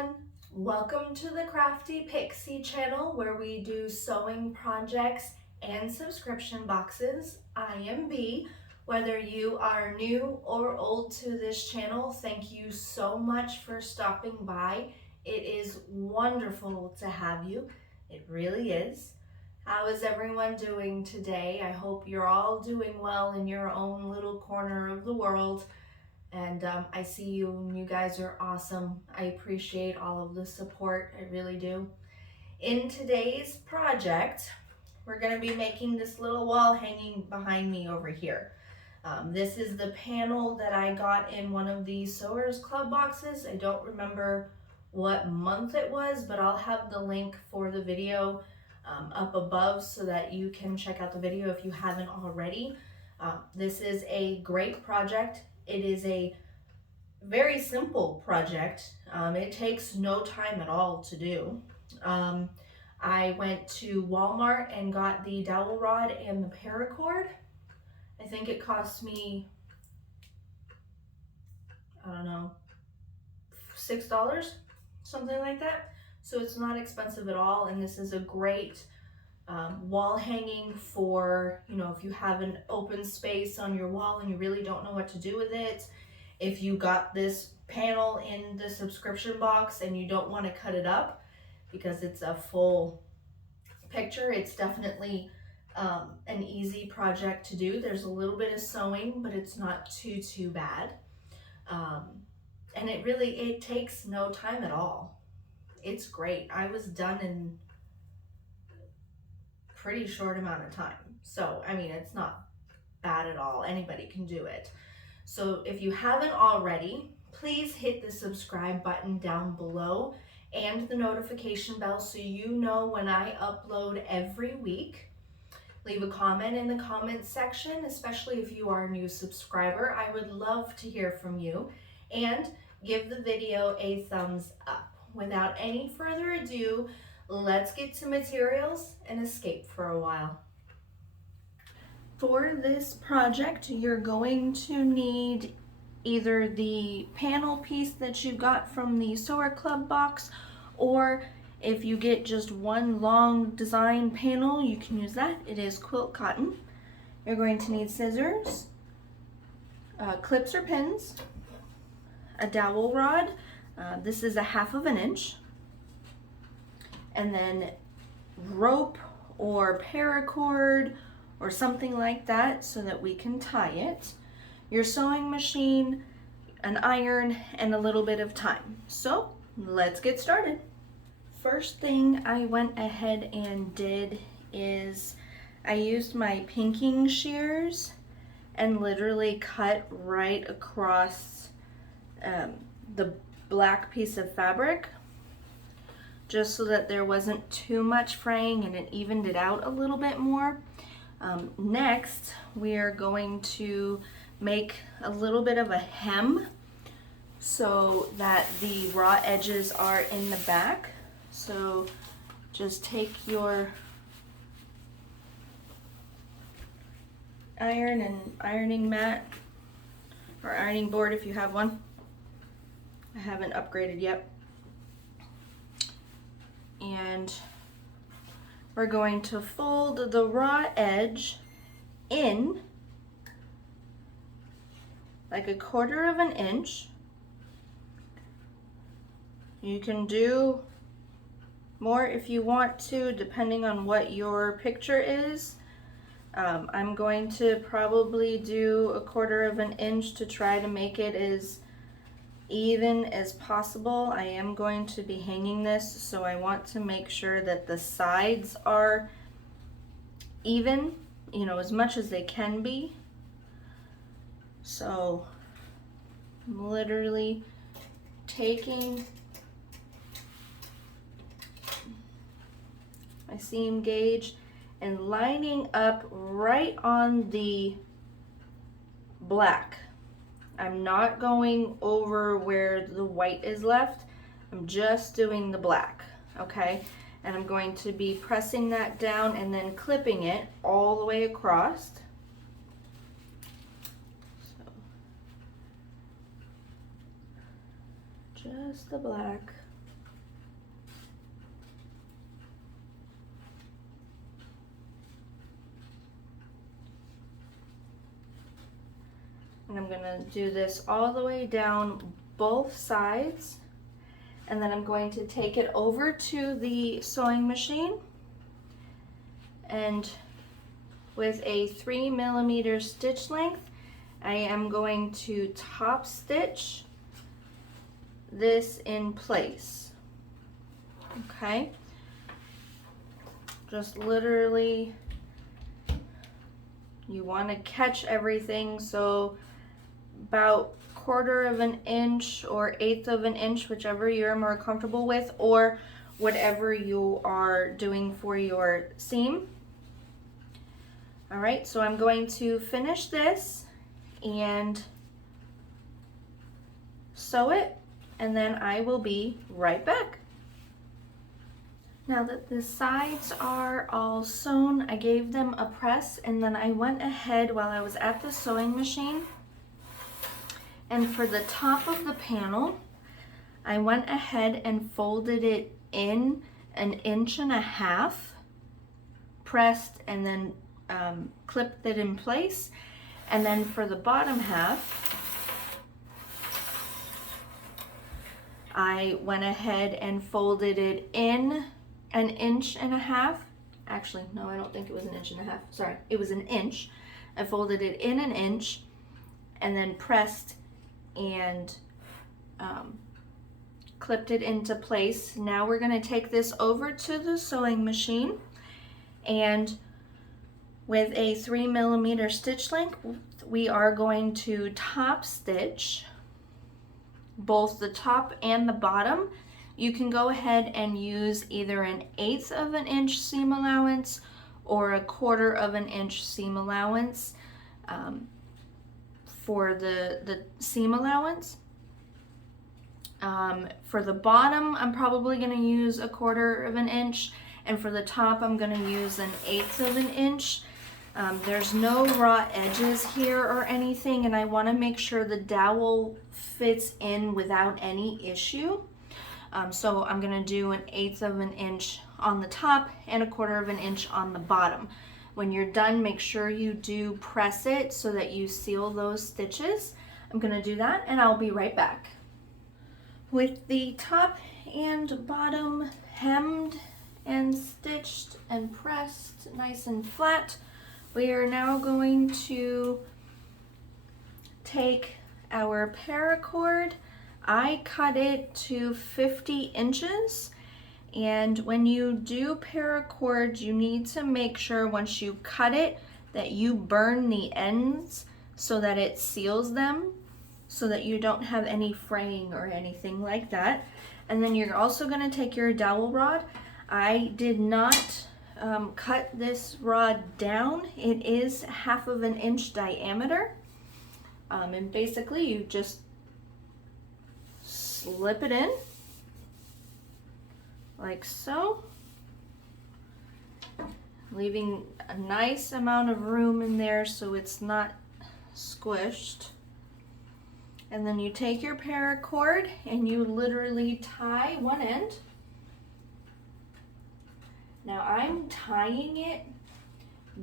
everyone! Welcome to the Crafty Pixie channel where we do sewing projects and subscription boxes. I am B. Whether you are new or old to this channel, thank you so much for stopping by. It is wonderful to have you. It really is. How is everyone doing today? I hope you're all doing well in your own little corner of the world. And I see you and you guys are awesome. I appreciate all of the support, I really do. In today's project, we're gonna be making this little wall hanging behind me over here. This is the panel that I got in one of the Sewers Club boxes. I don't remember what month it was, but I'll have the link for the video up above so that you can check out the video if you haven't already. This is a great project. It is a very simple project. It takes no time at all to do. I went to Walmart and got the dowel rod and the paracord. I think it cost me, I don't know, $6, something like that. So it's not expensive at all, and this is a great wall hanging for, you know, if you have an open space on your wall and you really don't know what to do with it. If you got this panel in the subscription box and you don't want to cut it up because it's a full picture, it's definitely an easy project to do. There's a little bit of sewing, but it's not too bad. And it takes no time at all. It's great. I was done in pretty short amount of time. So, I mean, it's not bad at all. Anybody can do it. So if you haven't already, please hit the subscribe button down below and the notification bell so you know when I upload every week. Leave a comment in the comments section, especially if you are a new subscriber. I would love to hear from you, and give the video a thumbs up. Without any further ado, let's get to materials and escape for a while. For this project, you're going to need either the panel piece that you got from the Sewer Club box, or if you get just one long design panel, you can use that. It is quilt cotton. You're going to need scissors, clips or pins, a dowel rod. This is a 1/2 inch. And then rope or paracord or something like that so that we can tie it. Your sewing machine, an iron, and a little bit of time. So let's get started. First thing I went ahead and did is I used my pinking shears and literally cut right across the black piece of fabric, just so that there wasn't too much fraying and it evened it out a little bit more. Next, we are going to make a little bit of a hem so that the raw edges are in the back. So just take your iron and ironing mat, or ironing board if you have one. I haven't upgraded yet. And we're going to fold the raw edge in like 1/4 inch. You can do more if you want to, depending on what your picture is. I'm going to probably do 1/4 inch to try to make it as even as possible. I am going to be hanging this, so I want to make sure that the sides are even, you know, as much as they can be. So I'm literally taking my seam gauge and lining up right on the black. I'm not going over where the white is left. I'm just doing the black, okay? And I'm going to be pressing that down and then clipping it all the way across. So, just the black. I'm gonna do this all the way down both sides, and then I'm going to take it over to the sewing machine, and with a 3mm stitch length, I am going to top stitch this in place. Okay, just literally, you want to catch everything, so about 1/4 of an inch or 1/8 of an inch, whichever you're more comfortable with, or whatever you are doing for your seam. All right, so I'm going to finish this and sew it, and then I will be right back. Now that the sides are all sewn, I gave them a press, and then I went ahead while I was at the sewing machine, and for the top of the panel, I went ahead and folded it in 1.5 inches, pressed, and then clipped it in place. And then for the bottom half, I went ahead and folded it in 1.5 inches. Actually, no, I don't think it was 1.5 inches. Sorry, it was 1 inch. I folded it in 1 inch and then pressed and clipped it into place. Now we're going to take this over to the sewing machine, and with a 3mm stitch length, we are going to top stitch both the top and the bottom. You can go ahead and use either 1/8 of an inch seam allowance or 1/4 of an inch seam allowance for the seam allowance. For the bottom, I'm probably going to use 1/4 of an inch, and for the top, I'm going to use 1/8 of an inch. There's no raw edges here or anything, and I want to make sure the dowel fits in without any issue. So I'm going to do 1/8 of an inch on the top and 1/4 of an inch on the bottom. When you're done, make sure you do press it so that you seal those stitches. I'm going to do that, and I'll be right back. With the top and bottom hemmed and stitched and pressed nice and flat, we are now going to take our paracord. I cut it to 50 inches, and when you do paracord, you need to make sure once you cut it that you burn the ends so that it seals them, so that you don't have any fraying or anything like that. And then you're also going to take your dowel rod. I did not cut this rod down. It is 1/2 inch diameter, and basically you just slip it in like so, leaving a nice amount of room in there so it's not squished. And then you take your paracord and you literally tie one end. Now I'm tying it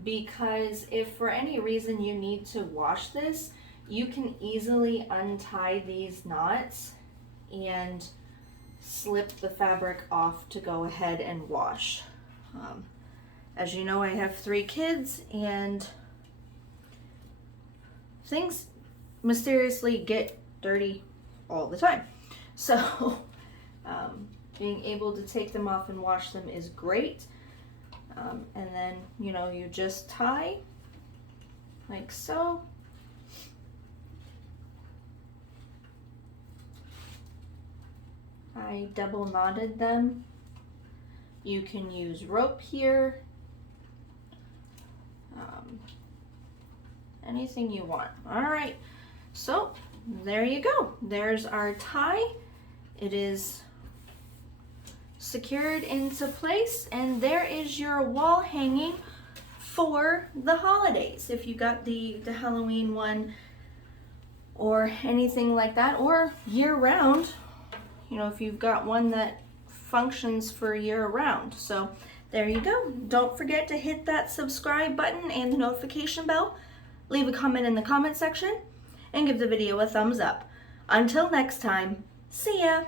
because if for any reason you need to wash this, you can easily untie these knots and slip the fabric off to go ahead and wash. As you know, I have 3 kids, and things mysteriously get dirty all the time. So being able to take them off and wash them is great. And then, you know, you just tie like so. I double knotted them. You can use rope here, anything you want. All right, so there you go. There's our tie. It is secured into place, and there is your wall hanging for the holidays. If you got the Halloween one or anything like that, or year round, you know, if you've got one that functions for year round. So there you go. Don't forget to hit that subscribe button and the notification bell. Leave a comment in the comment section, and give the video a thumbs up. Until next time, see ya!